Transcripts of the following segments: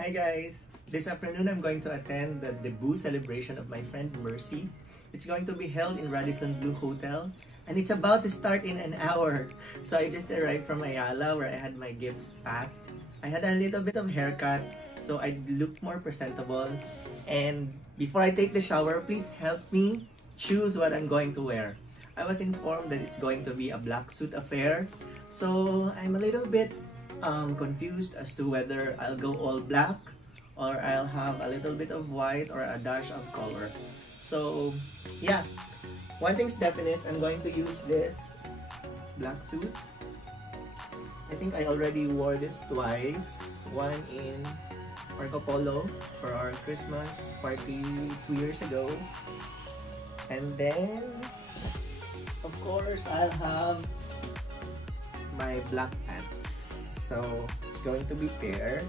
Hi guys! This afternoon I'm going to attend the debut celebration of my friend Mercy. It's going to be held in Radisson Blu Hotel and it's about to start in an hour. So I just arrived from Ayala where I had my gifts packed. I had a little bit of haircut so I look more presentable. And before I take the shower, please help me choose what I'm going to wear. I was informed that it's going to be a black suit affair. So I'm a little bit confused as to whether I'll go all black or I'll have a little bit of white or a dash of color. So yeah, one thing's definite, I'm going to use this black suit. I think I already wore this twice, one in Marco Polo for our Christmas party 2 years ago, and then of course I'll have my black pants. So it's going to be pair.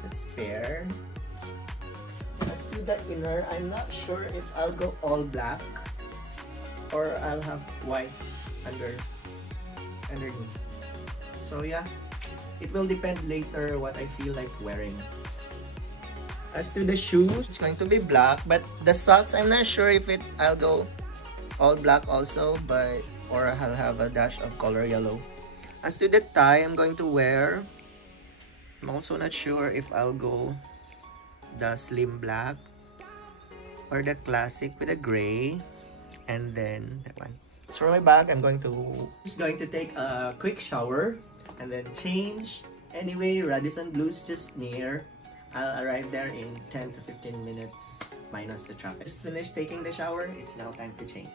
Let's pair. As to the inner, I'm not sure if I'll go all black or I'll have white underneath. So yeah, it will depend later what I feel like wearing. As to the shoes, it's going to be black, but the socks, I'm not sure if I'll go all black also, or I'll have a dash of color yellow. As to the tie, I'm going to wear, I'm also not sure if I'll go the slim black or the classic with a gray, and then that one. So for my bag, I'm just going to take a quick shower and then change. Anyway, Radisson Blu's just near. I'll arrive there in 10 to 15 minutes minus the traffic. Just finished taking the shower, it's now time to change.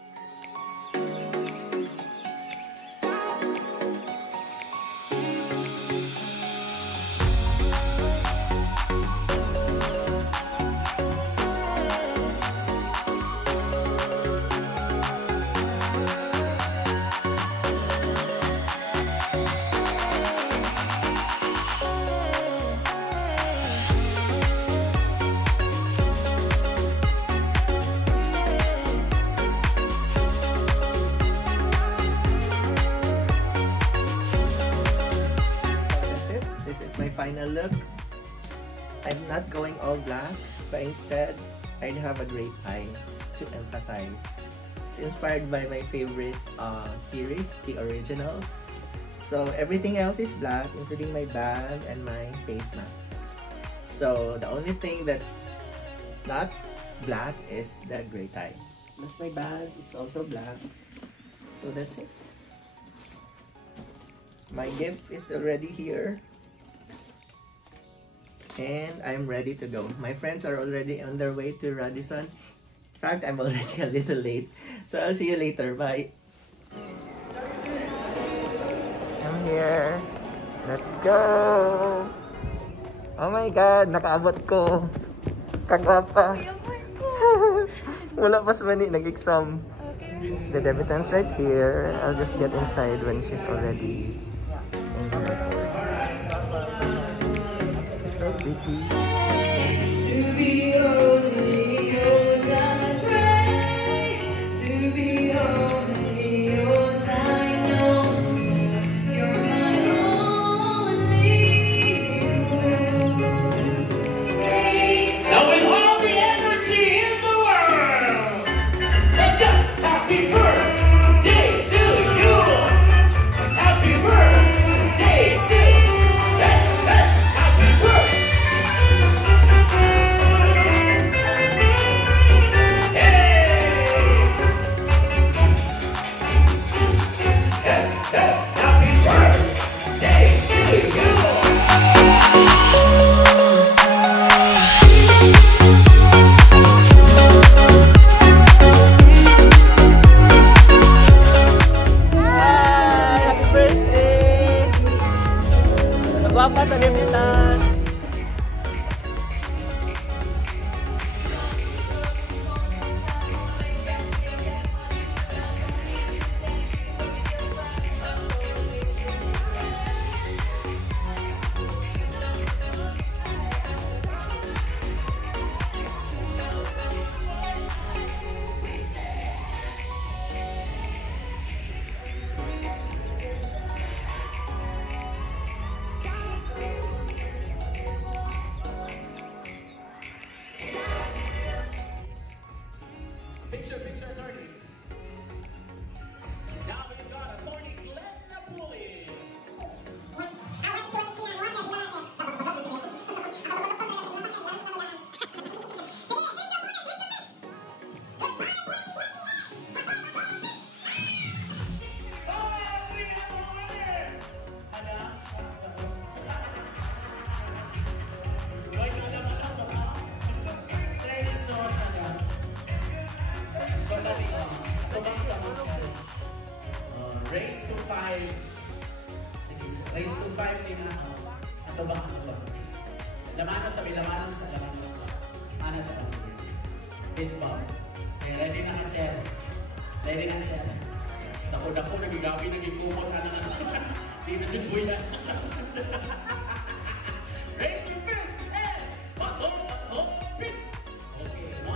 My final look. I'm not going all black, but instead I'd have a gray tie to emphasize. It's inspired by my favorite series, the original. So everything else is black, including my bag and my face mask. So the only thing that's not black is the gray tie. That's my bag, it's also black. So that's it. My gift is already here. And I'm ready to go. My friends are already on their way to Radisson. In fact, I'm already a little late. So I'll see you later. Bye. I'm here. Let's go. Oh my God, nakaabot ko. Kagwapa. Wala pa sa mani, nag-exam. Okay. The debutant's right here. I'll just get inside when she's already in the airport. So busy. To be only yours, I pray. To be only yours, I know. You're my only one. Now with all the energy in the world, let's go! Happy birthday to you! Happy birthday to you! Happy birthday! Sige, raise to 5 din na. Ato ba? Lamanos, sabi lamanos. Mana sa kasi. Fist bump. Okay, ready na ka, sir. Ready na, sir. Dako-dako, nagigabi, nagigumot, ano na. Di na dyan buya. Raise your fist and bato, pick. Okay, 1-0.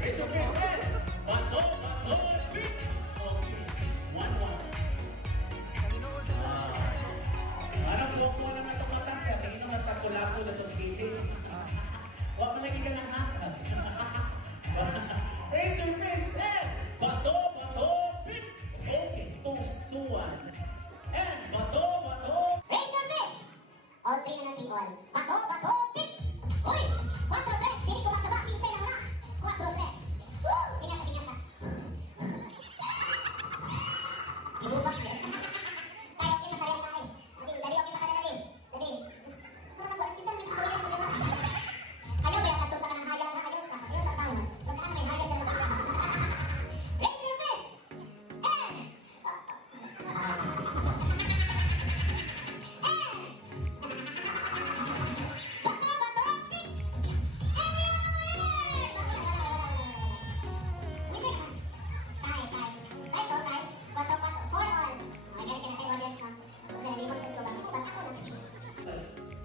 Raise your fist and bato, pick. Okay, 1-1. Anong buko na itong mata, sir? Tingin nyo nagtakulako na ito skating. Huwag mo naging ka ng hatag. Raise your fist and bato, pick. Okay, 2-1. And bato. Raise your fist! All three na natin all. Bato, pick! Uy! 4-3! Dili ko magsaba, 15 na wala! 4-3! Woo! Tingasa! Ibubak mo. Tayo, okay na tayo. Dali, okay na tayo, dali. Ano na po? Minsan may gusto yan, di ba? Ayaw ba yung kato sa kanang hayag na ayaw sa taon? Basta ano may hayag na mag-ayaw. Raise your fist! And...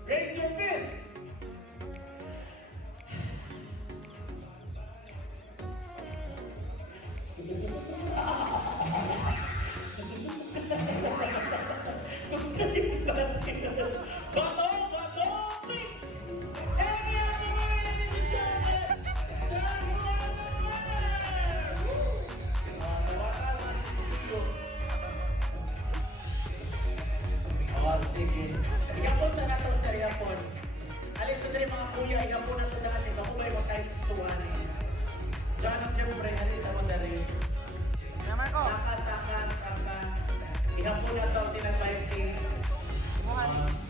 Raise your fist! Gusto niyo sa natin. Bato, pick! And we have the winner, ladies and gentlemen! Cebu sige. Igapon sa nato sa igapon. Alis na rin mga kuya, igapon na ito dahil. Ikapulay mo tayo sa stuwan eh. Diyan ang siyempre, alis na mo dali. Saka. Ihapon na ito, tinag 5K.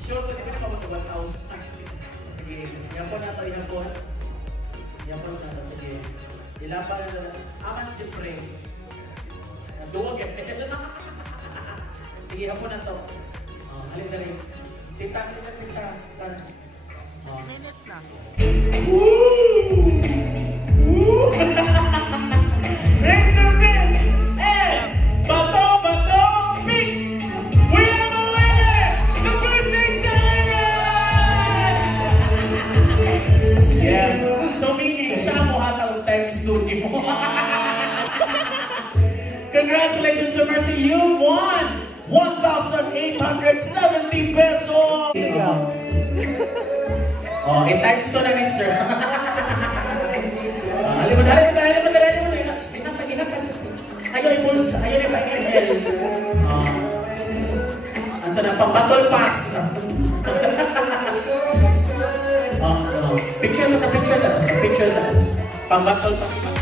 Sure ko, di ba na mabuto 1,000? Sige, ihapon na ito, ihapon. Ihapon na ito, sige. Ilapan na ito. Aman siyempre. Duwag eh. Sige, ihapon na ito. Halip na rin. Tita. 10 minutes na. Raise your fist and bato, pick! We have a winner! The birthday celebrant! Yes. So meaning, siya mo hatang times 2 ni mo. Congratulations to Mercy, you won 1,870 pesos! Oh, times 2 na, mister. Halip mo. Ayaw i-bulsa. Ayaw i-ML. Ang sana, pang-battle pass. Pictures. Pang-battle pass.